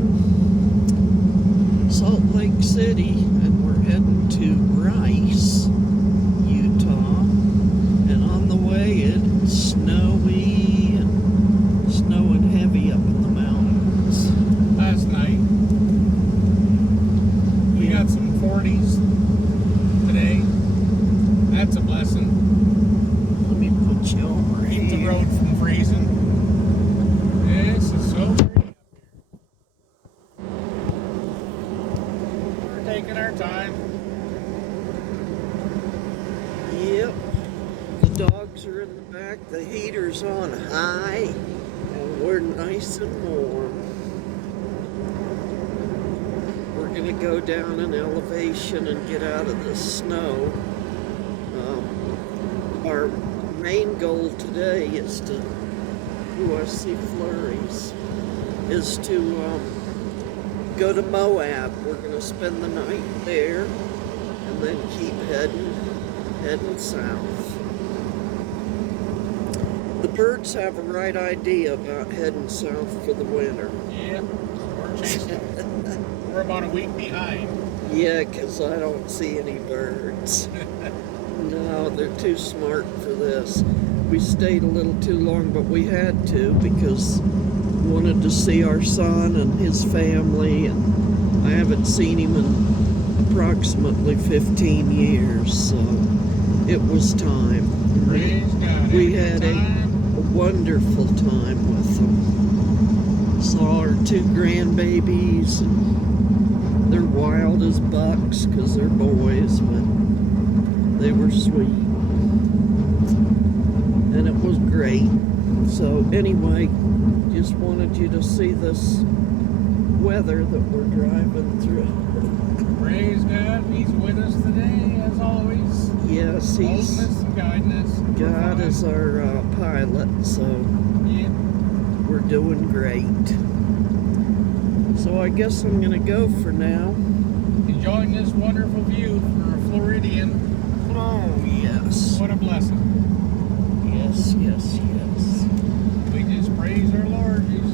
leaving Salt Lake City and we're heading to Bryce, Utah. And on the way it's snowy and snowing heavy up in the mountains. Last night we got some 40s today. That's a blessing. Let me put you over Keep here. the road from freezing. This is so pretty up here. We're taking our time. Yep. The dogs are in the back. The heater's on high. And we're nice and warm. We're going to go down an elevation and get out of the snow. Our main goal today is to, I see flurries, is to go to Moab. We're going to spend the night there and then keep heading south. The birds have a right idea about heading south for the winter. Yeah, we're chasing. We're about a week behind. Yeah, 'cause I don't see any birds. No, they're too smart for this. We stayed a little too long, but we had to because we wanted to see our son and his family, and I haven't seen him in approximately 15 years, so it was time. Praise God. We Every had a wonderful time with them. Saw our two grandbabies, and they're wild as bucks because they're boys, but they were sweet. And it was great. So anyway, just wanted you to see this weather that we're driving through. Praise God, He's with us today, as always. Yes, Holding us and guiding us. God is our pilot, so Yeah. we're doing great. So I guess I'm gonna go for now. Enjoying this wonderful view for a Floridian. Oh, yes. What a blessing. Yes, yes, yes. We just praise our Lord. He's